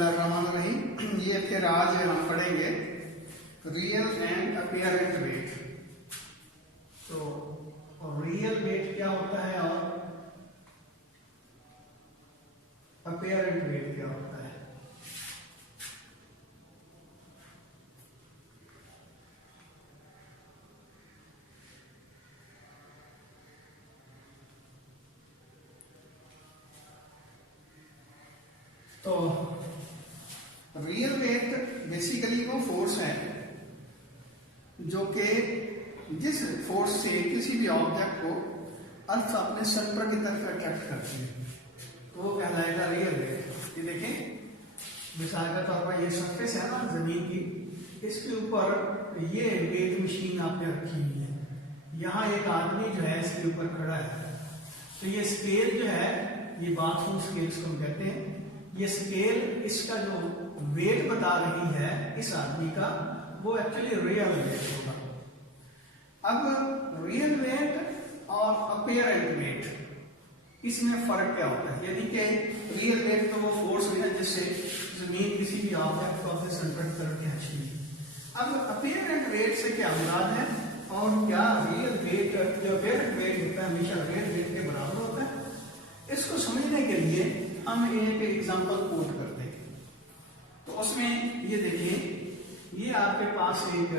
बिस्मिल्लाहिर्रहमानिर्रहीम। ये फिर आज हम पढ़ेंगे रियल एंड अपीयरेंट वेट। तो रियल वेट क्या होता है और अपीयरेंट वेट क्या होता है। तो रियल वेट बेसिकली वो फोर्स है जो कि जिस फोर्स से किसी भी ऑब्जेक्ट को अर्थ अपने सेंटर की तरफ अट्रैक्ट करती है, तो वो कहलाएगा रियल वेट। ये देखें, मिसाल के तौर पर ये सरफेस है ना जमीन की, इसके ऊपर ये वेट मशीन आपने रखी हुई है, यहाँ एक आदमी जो है इसके ऊपर खड़ा है। तो ये स्केल जो है, ये बाथरूम स्केल्स को हम कहते हैं, ये स्केल इसका जो वेट बता रही है इस आदमी का, वो एक्चुअली रियल वेट होगा। अब रियल वेट और अपीयरेंट वेट, इसमें फर्क क्या होता है? यानी कि रियल वेट तो वो फोर्स है जिससे जमीन किसी भी ऑब्जेक्ट को अपने सेंटर की तरफ खींचती है। अब अपीयरेंट वेट से क्या मुराद है और क्या रियल वेट, जो अपीयरेंट वेट होता है हमेशा रियल वेट के बराबर होता है? इसको समझने के लिए हम एक एग्जांपल कोट करते हैं। तो उसमें ये देखिए, ये आपके पास एक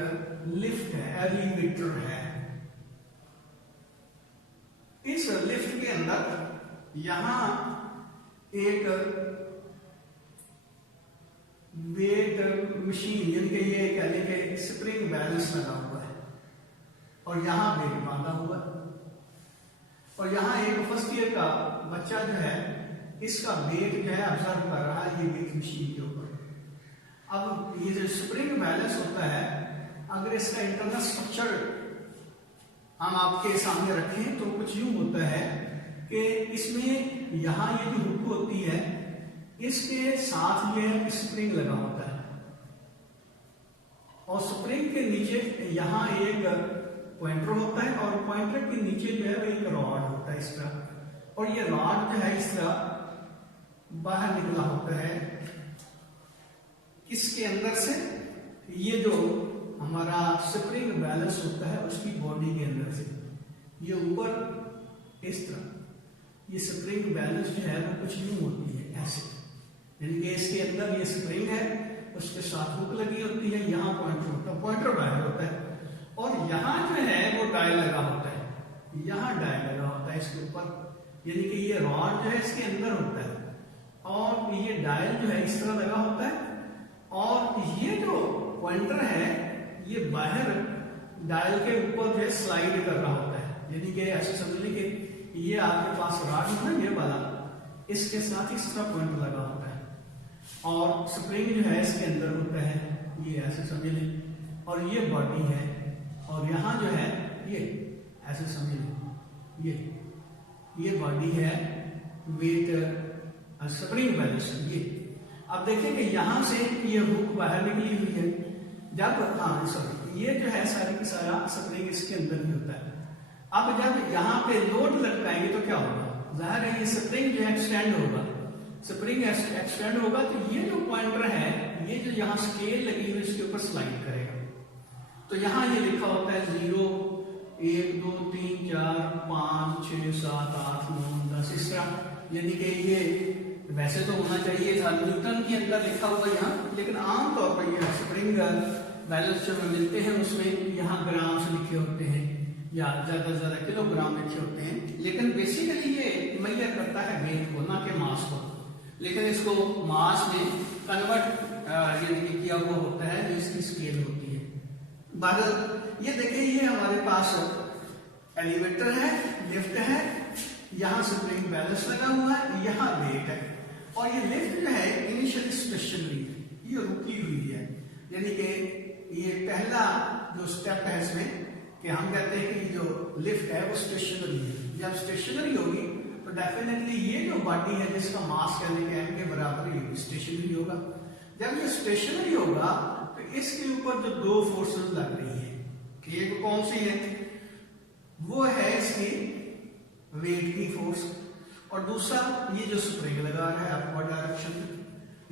लिफ्ट है, एलिवेटर है। इस लिफ्ट के अंदर यहां एक वेट मशीन, यानी कि ये कह लें कि स्प्रिंग बैलेंस लगा हुआ है और यहां वेट बांधा हुआ है, और यहां एक फर्स्ट ईयर का बच्चा जो है इसका वेट जो है ऑब्जर्व कर रहा है ये वेट मशीन के ऊपर। अब ये जो स्प्रिंग बैलेंस होता है, अगर इसका इंटरनल स्ट्रक्चर हम आपके सामने रखें तो कुछ यूं होता है कि इसमें यहां ये जो हुक होती है इसके साथ ये स्प्रिंग लगा होता है, और स्प्रिंग के नीचे यहां एक पॉइंटर होता है, और पॉइंटर के नीचे जो है एक रॉड होता है इस तरह, और ये रॉड जो है इस तरह बाहर निकला होता है इसके अंदर से। ये जो हमारा स्प्रिंग बैलेंस होता है उसकी बॉडी के अंदर से ये ऊपर इस तरह ये स्प्रिंग बैलेंस जो है वो कुछ यूं होती है ऐसे, यानी कि इसके अंदर ये स्प्रिंग है, उसके साथ हुक लगी होती है, यहाँ पॉइंटर होता है, पॉइंटर बाहर होता है, और यहाँ जो है वो डायल लगा होता है, यहाँ डायल लगा होता है इसके ऊपर, यानी कि ये रॉड जो है इसके अंदर होता है और ये डायल जो है इस तरह लगा होता है, और ये जो पॉइंटर है ये बाहर डायल के ऊपर जो है स्लाइड कर रहा होता है, यानी कि ऐसे समझ लें कि ये आपके पास रॉड है ना, ये वाला, इसके साथ इस तरह पॉइंटर लगा होता है, और स्प्रिंग जो है इसके अंदर होता है, ये ऐसे समझ लें, और ये बॉडी है, और यहाँ जो है ये ऐसे समझ लें, ये बॉडी है वेट स्प्रिंग बैलेंस। ये अब देखिए कि यहां से ये हुक बाहर निकली हुई है, जब सॉरी ये जो है सारी की सारा स्प्रिंग इसके अंदर ही होता है। अब जब यहाँ पे लोड लग पाएंगे तो क्या होगा? जाहिर है ये स्प्रिंग जो है एक्सटेंड होगा, स्प्रिंग एक्सटेंड होगा, तो ये जो पॉइंटर है ये जो यहाँ स्केल लगी हुई इसके ऊपर स्लाइड करेगा। तो यहाँ ये लिखा होता है 0 1 2 3 4 5 6 7 8 9 10 इस तरह, यानी कि ये वैसे तो होना चाहिए था न्यूटन के अंदर लिखा हुआ यहाँ, लेकिन आमतौर पर ये स्प्रिंग बैलेंस जो मिलते हैं उसमें यहाँ ग्राम्स लिखे होते हैं या ज्यादा से ज्यादा किलोग्राम लिखे होते हैं, लेकिन बेसिकली ये मेजर करता है वेट को, ना कि मास को, लेकिन इसको मास में कन्वर्ट यानी कि किया हुआ होता है जो इसकी स्केल होती है। बादल ये देखिए, ये हमारे पास एलिवेटर है, लिफ्ट है, यहाँ स्प्रिंग बैलेंस लगा हुआ है, यहाँ वेट है, और ये लिफ्ट जो है इनिशियली स्टेशनरी है, ये रुकी हुई है, यानी कि ये पहला जो स्टेप है इसमें कि हम कहते हैं कि जो लिफ्ट है वो स्टेशनरी है। जब स्टेशनरी होगी तो डेफिनेटली ये जो बॉडी है जिसका मास कहने के m के बराबर ही स्टेशनरी होगा। जब ये स्टेशनरी होगा तो इसके ऊपर जो दो फोर्सेस लग रही है, कि एक कौन सी है? वो है इसकी वेट की फोर्स, और दूसरा ये जो स्प्रिंग लगा रहा है अपवर्ड डायरेक्शन,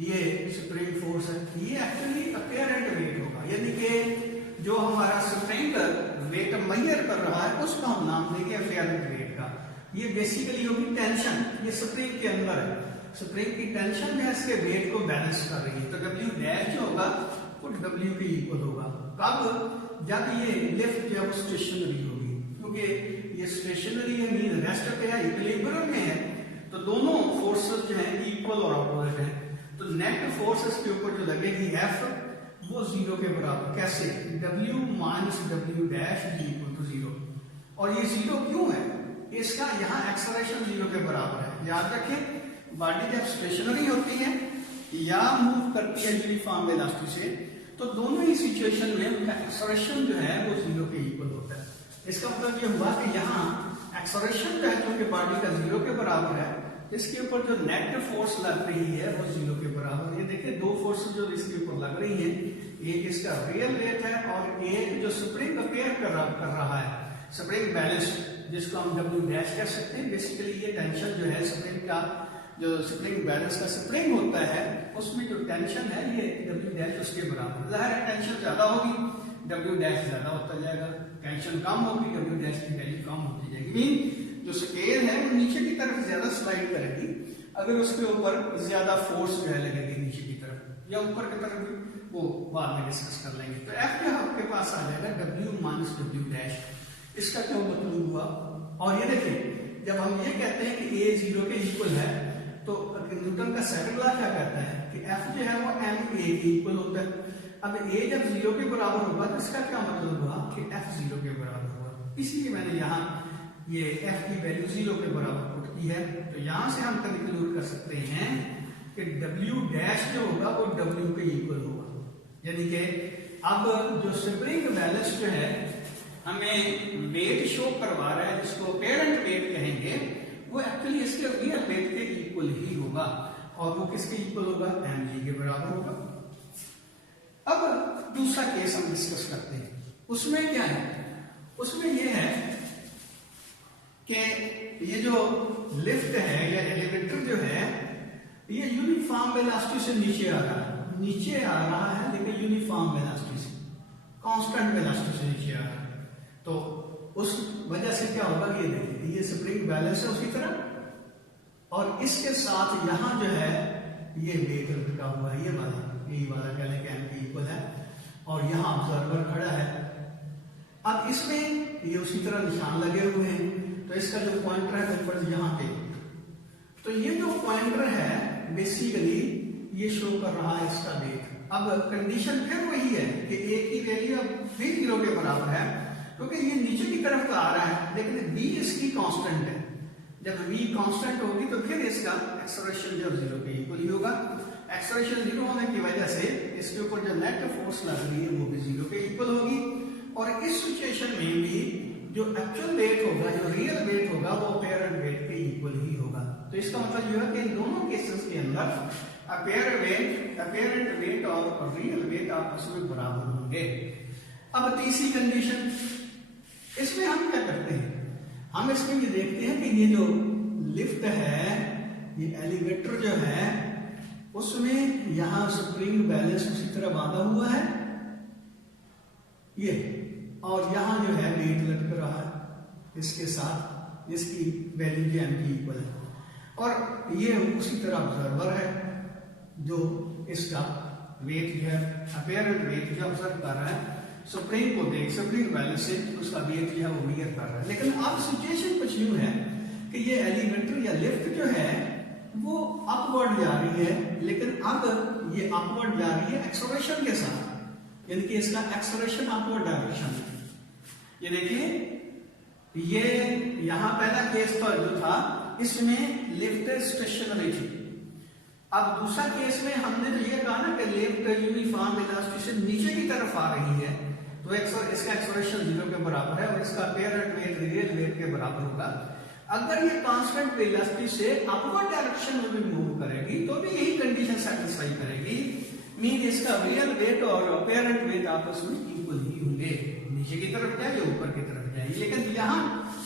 ये स्प्रिंग फोर्स है, ये एक्चुअली अपेरेंट वेट होगा, यानी कि जो हमारा स्प्रिंग वेट मेजर कर रहा है उसका हम नाम देंगे अपेरेंट वेट का। ये बेसिकली होगी टेंशन, ये स्प्रिंग के अंदर है, स्प्रिंग की टेंशन जो है इसके वेट को बैलेंस कर रही है। तो डब्ल्यू डैश जो होगा वो डब्ल्यू के इक्वल होगा। कब? जब ये लिफ्ट जो है वो स्टेशनरी होगी, क्योंकि ये स्टेशनरी है, मीन रेस्ट पे है, इक्विलिब्रियम में है, तो दोनों फोर्सेस जो है इक्वल और अपोजिट है। तो नेट फोर्सेस के ऊपर जो लगेगी एफ वो जीरो के बराबर। कैसे? W minus W dash equal to zero. और ये जीरो क्यों है? इसका यहाँ एक्सेलरेशन जीरो के बराबर है। याद रखें, बॉडी जब स्टेशनरी होती है या मूव करती है यूनिफॉर्म वेलोसिटी से, तो दोनों ही सिचुएशन में उनका एक्सेलरेशन जो है वो जीरो के इक्वल होता है। इसका मतलब ये हुआ कि यहाँ एक्सेलरेशन जो है क्योंकि बॉडी का जीरो के बराबर है, इसके ऊपर जो नेट फोर्स लग रही है वो जीरो के बराबर। ये देखिए दो फोर्स जो इसके ऊपर लग रही है, एक इसका रियल वेट है और एक जो स्प्रिंग अपेयर कर रहा है, स्प्रिंग बैलेंस, जिसको हम डब्ल्यू डैश कह सकते हैं। बेसिकली ये टेंशन जो है स्प्रिंग का, जो स्प्रिंग बैलेंस का स्प्रिंग होता है उसमें जो टेंशन है ये डब्ल्यू डैश उसके बराबर। जाहिर है टेंशन ज्यादा होगी डब्ल्यू डैश ज्यादा होता जाएगा, टेंशन कम होगी डब्ल्यू डैश की वैल्यू कम होती जाएगी। मीन जो स्केल है वो नीचे की तरफ ज्यादा स्लाइड करेगी अगर उसके ऊपर ज्यादा फोर्स जो है लगेगी नीचे की तरफ, या ऊपर की तरफ भी, वो बाद में डिस्कस कर लेंगे। तो एफ जो आपके पास आ जाएगा डब्ल्यू माइनस डब्ल्यू डैश। इसका क्या मतलब हुआ? और ये देखिए जब हम ये कहते हैं कि ए जीरो के इक्वल है, तो न्यूटन का सेकंड लॉ क्या कहता है कि एफ जो है वो एम ए के इक्वल होता है। अब ए जब जीरो के बराबर होगा तो इसका क्या मतलब हुआ कि एफ जीरो के बराबर हुआ। इसलिए मैंने यहाँ ये एफ की वैल्यू जीरो के बराबर पुट की है। तो यहां से हम कंक्लूड कर सकते हैं कि डब्ल्यू डैश जो होगा वो डब्ल्यू के इक्वल होगा। यानी कि अब जो स्प्रिंग बैलेंस जो है हमें वेट शो करवा रहा है, जिसको पेरेंट वेट कहेंगे, वो एक्चुअली इसके रियल वेट के इक्वल ही होगा। और वो किसके इक्वल होगा? एम जी के बराबर होगा। अब दूसरा केस हम डिस्कस करते हैं। उसमें क्या है? उसमें यह है कि ये जो लिफ्ट है या एलिवेटर जो है ये यूनिफॉर्म वेलोसिटी से नीचे आ रहा है, नीचे आ रहा है लेकिन यूनिफॉर्म वेलोसिटी से, कांस्टेंट वेलोसिटी से नीचे आ रहा है। तो उस वजह से क्या होगा? ये देखिए ये स्प्रिंग बैलेंस है उसकी तरफ, और इसके साथ यहां जो है ये वेट लटका हुआ है, ये वाला, यही वाला कह लें कि एम के इक्वल है, और यहां ऑब्जर्वर खड़ा है। अब इसमें ये उसी तरह निशान लगे हुए हैं, तो इसका जो पॉइंटर है ऊपर यहाँ पे, तो ये जो पॉइंटर है बेसिकली ये शो कर रहा है इसका वेट। अब कंडीशन फिर वही है कि ए की वैल्यू अब भी जीरो के बराबर है, क्योंकि ये नीचे की तरफ तो आ रहा है लेकिन v इसकी कांस्टेंट है। जब v कांस्टेंट होगी तो फिर इसका एक्सेलरेशन जो जीरो के इक्वल ही होगा। एक्सेलरेशन जीरो होने की वजह से इसके ऊपर जो नेट फोर्स लग रही है वो भी जीरो के इक्वल होगी। और इस सिचुएशन में भी जो एक्चुअल वेट होगा, जो रियल वेट होगा, वो अपेरेंट वेट के इक्वल ही होगा। तो इसका मतलब यह है कि इन दोनों केसेस के अंदर अपेरेंट वेट और रियल वेट आपस में बराबर होंगे। अब तीसरी कंडीशन, इसमें हम क्या करते हैं? हम इसमें ये देखते हैं कि ये जो लिफ्ट है, ये एलिवेटर जो है, उसमें यहां स्प्रिंग बैलेंस उसी तरह बांधा हुआ है ये, और यहां जो है वेट लटक रहा है इसके साथ, इसकी वैल्यू जो एम की इक्वल है, और ये उसी तरह ऑब्जर्वर है जो इसका वेट जो है अपेरेंट वेट जो ऑब्जर्व कर रहा है स्प्रिंग को देख, स्प्रिंग बैलेंस से उसका वेट जो है वो मेजर कर रहा है। लेकिन अब सिचुएशन कुछ यूं है कि ये एलिवेटर या लिफ्ट जो है वो अपवर्ड जा रही है, लेकिन अब ये अपवर्ड जा रही है एक्सेलरेशन के साथ, यानी कि इसका एक्सेलरेशन अपवर्ड डायरेक्शन है। ये देखिए ये यहां पहला केस पर जो था इसमें लिफ्ट स्टेशनरी थी। अब दूसरा केस में हमने तो ये कहा ना कि लिफ्ट यूनिफॉर्म वेलोसिटी से नीचे की तरफ आ रही है, तो इसका एक्सेलरेशन जीरो के बराबर है और इसका अपेरेंट वेट रियल वेट के बराबर होगा। अगर ये कांस्टेंट वेलोसिटी से अपवर्ड डायरेक्शन में भी मूव करेगी तो भी यही कंडीशन सेटिस्फाई करेगी, मीन इसका रियल वेट और अपेरेंट वेट आपस में इक्वल ही होंगे, नीचे की तरफ जाएगी ऊपर की तरफ जाएगी। लेकिन यहाँ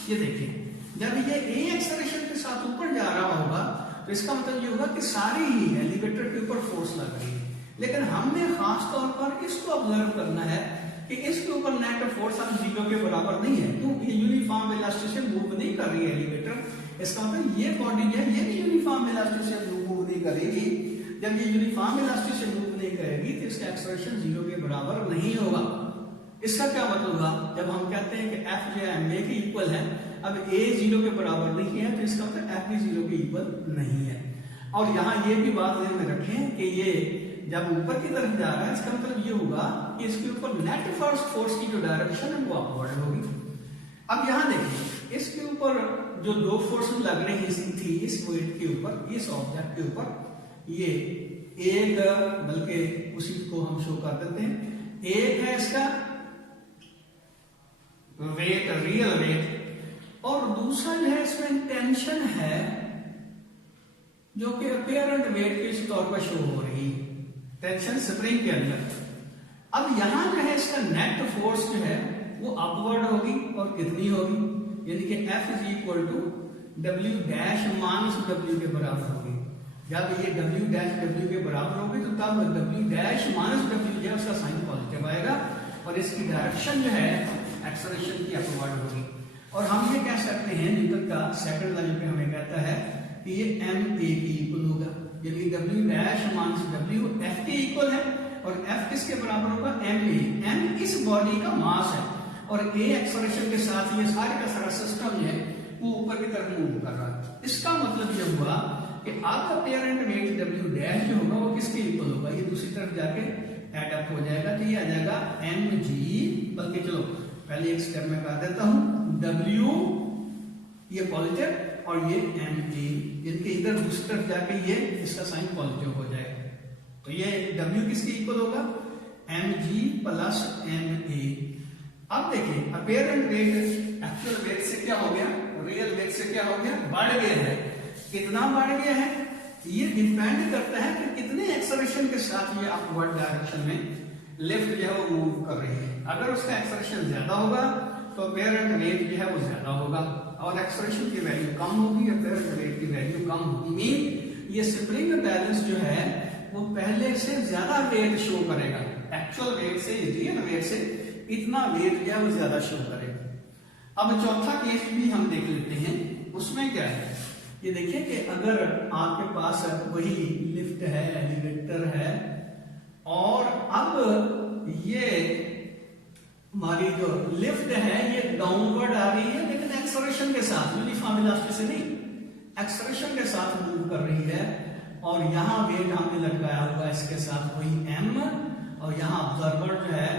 ये देखिए जब ये ए एक्सेलरेशन के साथ ऊपर जा रहा होगा तो इसका मतलब ये होगा कि सारी ही एलिवेटर के ऊपर फोर्स लग रही है। लेकिन हमने खास तौर पर इसको ऑब्जर्व करना है कि इसके ऊपर नेट फोर्स अब 0 के बराबर नहीं है, क्योंकि यूनिफॉर्म वेलोसिटी से मूव नहीं कर रही है एलिवेटर। इसका मतलब ये बॉडी है ये भी यूनिफॉर्म वेलोसिटी से मूव नहीं करेगी। जब ये यूनिफॉर्म वेलोसिटी से मूव नहीं करेगी तो इसका एक्सेलरेशन 0 के बराबर नहीं होगा। इसका क्या मतलब होगा, जब हम कहते हैं कि F जो है ma के इक्वल है, अब a 0 के बराबर नहीं है तो इसका मतलब F भी 0 के इक्वल नहीं है। और यहाँ ये भी बात ध्यान में रखें कि ये जब ऊपर की तरफ जा रहा है, इसका मतलब ये होगा कि इसके ऊपर नेट फोर्स की जो डायरेक्शन है वो अपवर्ड होगी। अब यहाँ देखिए इसके ऊपर जो दो फोर्स लग रही थी इस वेट के ऊपर, इस ऑब्जेक्ट के ऊपर, ये एक, बल्कि उसी को हम शो कर देते हैं, एक है इसका वेट, रियल वेट, और दूसरा जो है इसमें टेंशन है जो कि अपीयरेंट वेट के तौर पर शो हो रही है, टेंशन स्प्रिंग के अंदर। अब यहां जो है इसका नेट फोर्स जो है वो अपवर्ड होगी, और कितनी होगी, यानी कि F is equal to W dash minus W के बराबर होगी। जब ये W डैश W के बराबर होगी तो तब W डैश माइनस W जो है उसका साइन पॉजिटिव आएगा, और इसकी डायरेक्शन जो है एक्सेलरेशन की अपवर्ड होगी। और हम ये कह सकते हैं, न्यूटन का सेकंड लॉ पे हमें कहता है कि ये ma की इक्वल होगा, यानी W dash minus W F के इक्वल है, और F किसके बराबर होगा, ma। m इस बॉडी का मास है, और a एक्सेलरेशन के साथ ये सारे का सारा सिस्टम जो है वो ऊपर की तरफ मूव कर रहा है। इसका मतलब ये हुआ कि आपका अपीयरेंट वेट W डैश जो होगा वो किसके इक्वल होगा, ये दूसरी तरफ जाके एड अप हो जाएगा, तो ये आ जाएगा mg, बल्कि चलो पहले एक स्टेप में कर देता हूं, W ये पॉजिटिव और ये ma, जिनके इधर दूसरी तरफ जाके ये इसका साइन पॉजिटिव हो जाएगा, तो ये W किसके इक्वल होगा, mg प्लस ma। अब देखिए अपीयरेंट वेट एक्चुअल वेट से क्या हो गया, रियल वेट से क्या हो गया, बढ़ गया है। कितना बढ़ गया है, ये डिपेंड करता है कि कितने एक्सेलरेशन के साथ ये अपवर्ड डायरेक्शन में लिफ्ट जो है वो मूव कर रही है। अगर उसका एक्सेलरेशन ज्यादा होगा तो अपीयरेंट वेट जो है वो ज्यादा होगा, और एक्सेलरेशन की वैल्यू कम होगी, अपीयरेंट वेट की वैल्यू कम होगी। मीन ये स्प्रिंग बैलेंस जो है वो पहले से ज्यादा वेट शो करेगा, एक्चुअल वेट से, रियल वेट से इतना वेट जो है वो ज्यादा शो करेगा। अब चौथा केस भी हम देख लेते हैं, उसमें क्या है, ये देखिए कि अगर आपके पास वही लिफ्ट है, एलिवेटर है, और अब ये हमारी जो लिफ्ट है ये डाउनवर्ड आ रही है, लेकिन एक्सेलरेशन के साथ, यूनिफॉर्म वेलोसिटी से नहीं, एक्सेलरेशन के साथ मूव कर रही है, और यहाँ वेट हमने लगाया होगा इसके साथ वही m, और यहाँ ऑब्जर्वर जो है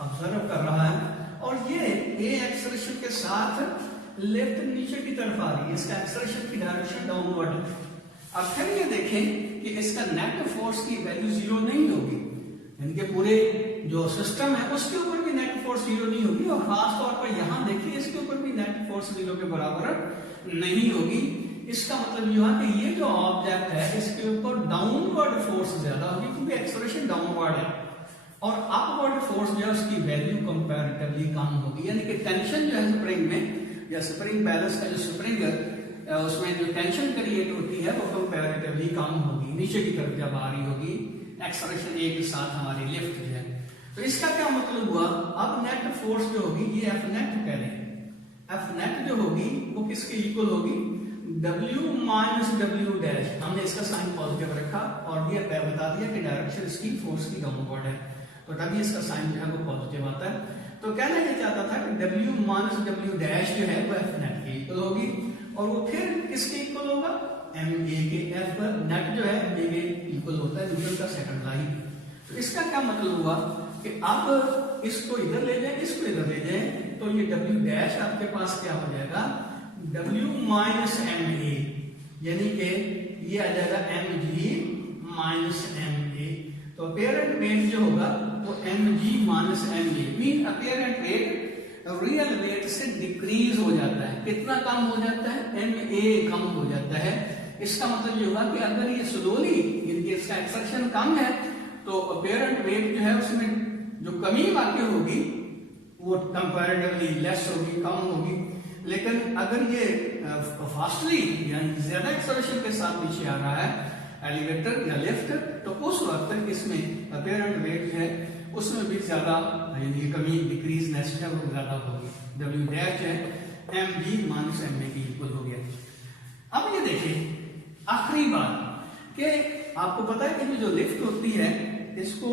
ऑब्जर्व कर रहा है, और ये a एक्सेलरेशन के साथ लेफ्ट नीचे की तरफ आ रही है, इसका एक्सेलरेशन की डायरेक्शन डाउनवर्ड है। अब फिर ये देखें कि इसका नेट फोर्स की वैल्यू 0 नहीं होगी, यानी कि पूरे जो सिस्टम है उसके ऊपर भी नेट फोर्स 0 नहीं होगी, और खास तौर पर यहां देखिए इसके ऊपर भी नेट फोर्स 0 के बराबर नहीं होगी। इसका मतलब यह है कि ये जो ऑब्जेक्ट है इसके ऊपर डाउनवर्ड फोर्स ज्यादा होगी, क्योंकि एक्सेलरेशन डाउनवर्ड है, और अपवर्ड फोर्स जो है उसकी वैल्यू कंपैरेटिवली कम होगी, यानी कि टेंशन जो है स्प्रिंग में, या स्प्रिंग बैलेंस का जो स्प्रिंग उसमें जो टेंशन क्रिएट होती है वो कंपैरेटिवली कम होगी, नीचे की तरफ जब आ रही होगी एक्सेलरेशन एक साथ हमारी लिफ्ट जो है। तो इसका क्या मतलब हुआ, अब नेट फोर्स जो होगी ये F नेट कह रहे हैं, F नेट जो होगी वो किसके इक्वल होगी, W माइनस W डैश, हमने इसका साइन पॉजिटिव रखा और ये बता दिया कि डायरेक्शन इसकी फोर्स की डाउनवर्ड है, तो तभी इसका साइन जो है वो पॉजिटिव आता है। तो कहना ये चाहता था कि W माइनस W डैश जो है वो F नेट के इक्वल होगी, और वो फिर किसके इक्वल होगा, ma के। F नेट जो है ma के इक्वल होता है, न्यूटन का सेकंड लॉ। तो इसका क्या मतलब हुआ कि अब इसको इधर ले जाए, इसको इधर ले जाए, तो ये W डैश आपके पास क्या हो जाएगा, W माइनस ma, यानी कि ये आ जाएगा mg माइनस ma। तो अपीयरेंट वेट जो होगा वो mg minus ma, mean apparent weight real weight से डिक्रीज हो जाता है। कितना कम हो जाता है, ma कम हो जाता है। इसका मतलब ये हुआ कि अगर ये स्लोली, यानी इसका एक्सेलरेशन कम है, तो अपीयरेंट वेट जो है उसमें जो कमी बाकी होगी वो कंपैरेटिवली लेस होगी, कम होगी। लेकिन अगर ये वास्टली यानी ज्यादा एक्सेलरेशन के साथ नीचे आ रहा है एलिवेटर या लिफ्ट, तो उस वक्त इसमें अपीयरेंट वेट है उसमें भी ज्यादा यानी कमी डिक्रीजनेस है वो ज्यादा होगी। W डैश है mg माइनस ma के इक्वल हो गया। अब ये देखिए आखिरी बात कि आपको पता है कि जो लिफ्ट होती है इसको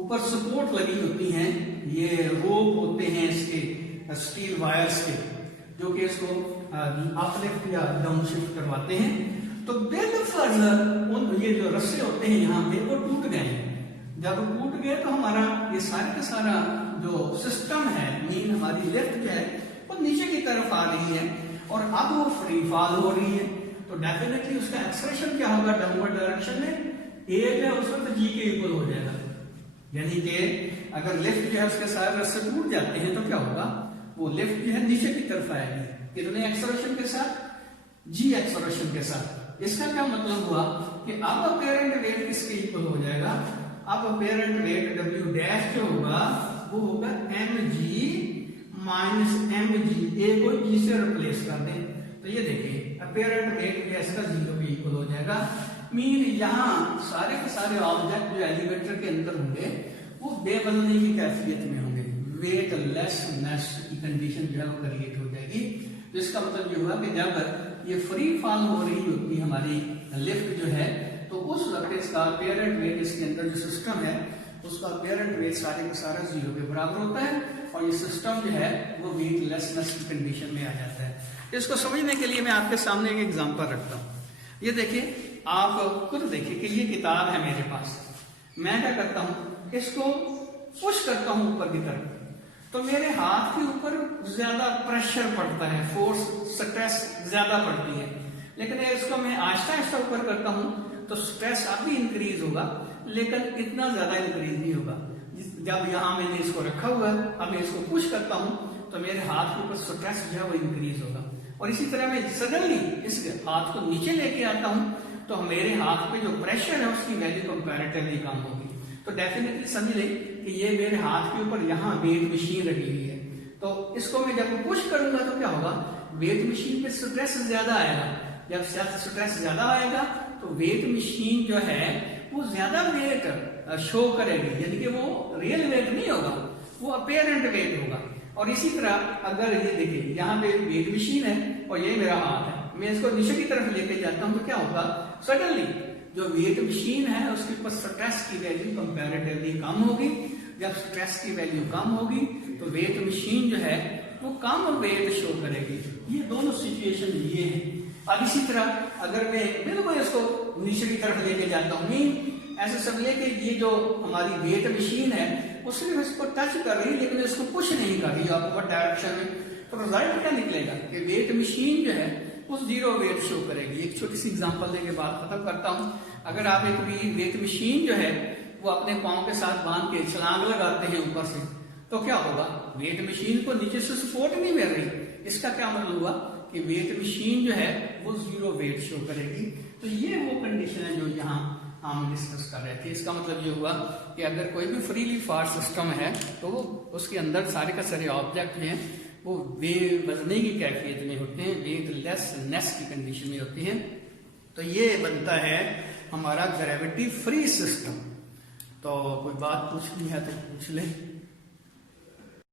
ऊपर सपोर्ट लगी होती हैं, ये रोप होते हैं इसके स्टील वायर्स के जो कि इसको अपलिफ्ट या डाउनशिफ्ट करवाते हैं। तो बेल फर्दर उन ये जो रस्से होते हैं यहाँ पे वो टूट गए हैं। जब टूट गए तो हमारा ये सारा का सारा जो सिस्टम है मीन हमारी लिफ्ट जो है वो नीचे की तरफ आ रही है और अब वो फ्री फॉल हो रही है। तो डेफिनेटली उसका एक्सप्रेशन क्या होगा डाउनवर्ड डायरेक्शन में, ए जो है उस वक्त जी के इक्वल हो जाएगा। यानी कि अगर लिफ्ट जो है उसके सारे रस्से टूट जाते हैं तो क्या होगा, वो लिफ्ट जो है नीचे की तरफ आएगी कितने एक्सप्रेशन के साथ, जी एक्सप्रेशन के साथ। इसका क्या मतलब हुआ कि अब अपीयरेंट वेट किसके इक्वल हो जाएगा, अब अपीयरेंट वेट W डैश जो होगा वो होगा mg माइनस mg, ए को g से रिप्लेस कर दें तो ये देखिए अपीयरेंट वेट गैस का 0 के इक्वल हो जाएगा। मीन यहाँ सारे के सारे ऑब्जेक्ट जो एलिवेटर के अंदर होंगे वो बेबदलने की कैफियत में होंगे, वेट लेसनेस की कंडीशन जो है वो क्रिएट हो जाएगी। तो इसका मतलब ये हुआ कि जब ये फ्री फॉल हो रही होती हमारी लिफ्ट जो है तो उस वक्त इसका अपीयरेंट वेट इसके अंदर जो सिस्टम है उसका अपीयरेंट वेट सारे का सारा 0 के बराबर होता है और ये सिस्टम जो है वो वेट लेसनेस की कंडीशन में आ जाता है। इसको समझने के लिए मैं आपके सामने एक एग्जांपल रखता हूँ। ये देखिए आप खुद देखिए कि ये किताब है मेरे पास, मैं क्या करता हूँ इसको पुश करता हूँ ऊपर की तरफ तो मेरे हाथ के ऊपर ज्यादा प्रेशर पड़ता है, फोर्स स्ट्रेस ज्यादा पड़ती है। लेकिन इसको मैं आहिस्ता आहिस्ता ऊपर करता हूँ तो स्ट्रेस अभी इंक्रीज होगा लेकिन इतना ज्यादा इंक्रीज नहीं होगा। जब यहाँ मैंने इसको रखा हुआ है अब मैं इसको पुश करता हूँ तो मेरे हाथ के ऊपर स्ट्रेस जो है वो इंक्रीज होगा और इसी तरह मैं सडनली इस हाथ को नीचे लेके आता हूँ तो मेरे हाथ पे जो प्रेशर है उसकी वैल्यू कंपैरेटिवली कम होगी। तो डेफिनेटली समझ लें कि ये मेरे हाथ के ऊपर यहाँ वेट मशीन रखी हुई है तो इसको मैं जब पुश करूंगा तो क्या होगा, वेट मशीन पे स्ट्रेस ज्यादा आएगा। जब स्ट्रेस ज्यादा आएगा तो वेट मशीन जो है वो ज्यादा वेट शो करेगी, यानी कि वो रियल वेट नहीं होगा, वो अपीयरेंट वेट होगा। और इसी तरह अगर ये देखिए यहाँ पे वेट मशीन है और ये मेरा हाथ है, मैं इसको नीचे की तरफ लेके जाता हूँ तो क्या होगा, सडनली जो वेट मशीन है उसके ऊपर स्ट्रेस की वैल्यू कंपैरेटिवली कम होगी। जब स्ट्रेस की वैल्यू कम होगी तो वेट मशीन जो है वो कम वेट शो करेगी। ये दोनों सिचुएशन ये है। अब इसी तरह अगर मैं बिल्कुल इसको नीचे की तरफ लेके जाता हूँ, ऐसे सब लेके ये जो हमारी वेट मशीन है वो सिर्फ इसको टच कर रही है लेकिन इसको पुश नहीं कर रही अपवर्ड डायरेक्शन में, तो रिजल्ट क्या निकलेगा कि वेट मशीन जो है वो 0 वेट शो करेगी। एक छोटी सी एग्जांपल देके बात खत्म करता हूँ। अगर आप एक भी वेट मशीन जो है वो अपने पाँव के साथ बांध के छलांग लगाते हैं ऊपर से तो क्या होगा, वेट मशीन को नीचे से सपोर्ट नहीं मिल रही। इसका क्या मतलब हुआ कि वेट मशीन जो है वो 0 वेट शो करेगी। तो ये वो कंडीशन है जो यहाँ हम डिस्कस कर रहे थे। इसका मतलब ये हुआ कि अगर कोई भी फ्रीली फॉल सिस्टम है तो वो उसके अंदर सारे का सारे ऑब्जेक्ट हैं वो बेवजनी की कैफियत में होते हैं, वेट लेसनेस की कंडीशन में होती हैं। तो ये बनता है हमारा ग्रेविटी फ्री सिस्टम। तो कोई बात पूछनी है तो पूछ ले।